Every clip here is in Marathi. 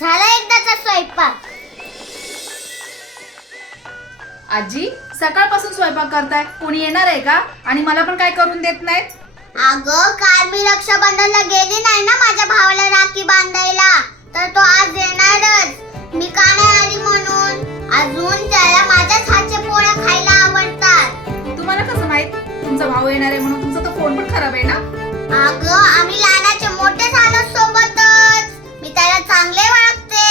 झाला एकदाचा स्वयंपाक. आजी सकाळपासून स्वयंपाक करताय, कोणी येणार आहे का? आणि मला पण काय करून देत नाहीत? अगं काल मी रक्षाबंधनला गेली नाही ना माझ्या भावाला राखी बांधायला, तर तो आज येणारच. मी का नाही आली म्हणून. अजून त्याला माझ्याच हातच्या पोळ्या खायला आवडतात. तुम्हाला कसं माहित तुमचा भाऊ येणार आहे म्हणून? तुमचा तो फोन पण खराब आहे ना. अगं आम्ही लहानाचे मोठे झालो सोबतच. मी त्याला चांगले वागते.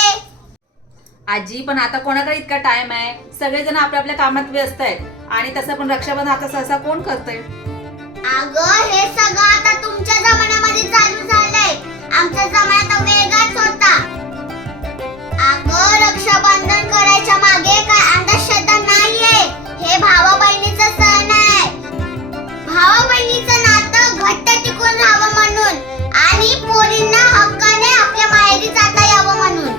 आजी पण आता कोणाकडे इतका टाइम आहे? सगळेजण आपल्या आपल्या कामात व्यस्त आहेत. आणि तसं पण रक्षाबंधन आता सहसा कोण करतंय? अगं हे सगळं आता तुमच्या जमान्यामध्ये चालू झालंय. आमच्या जमान्यात वेगळाच होता. अगं रक्षाबंधन करायच्या मागे काय अंधश्रद्धा नाहीये. हे भावा बहिणीचा सण आहे. भावा बहिणीचं नातं घट्ट टिकून राहावं म्हणून आणि पोरींना हक्काने आपल्या माहेरी जाता यावं म्हणून.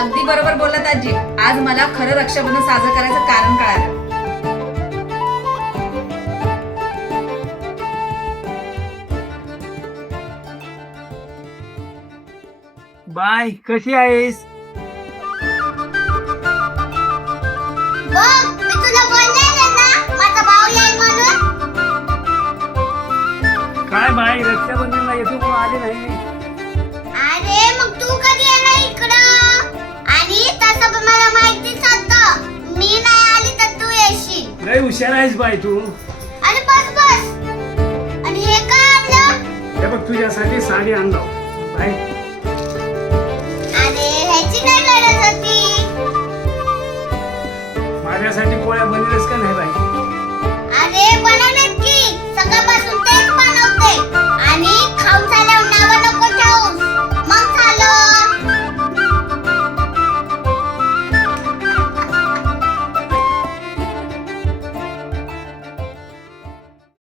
अगदी बरोबर बोललात आजी. आज मला खरं रक्षाबंधन साजरं करायचं कारण कळालं. बाय, कशी आहेस? बघ मी तुला बोललेले ना माझा भाऊ येईल म्हणून. काय बाय, रक्षाबंधनला येतो म्हणून आले नाही? अरे मग तू कधी येणार इकडं? आणि तसं पण मला माहितीच होतं मी नाही आली तर तू येशील. लय हुशार आहेस बाय तू. अरे बस बस. आणि हे काय आणलं? हे बघ तुझ्यासाठी साडी आणलो. बाय. अरे ह्याची काय गरज होती? माझ्यासाठी पोळ्या बनवलेस का नाही बाई?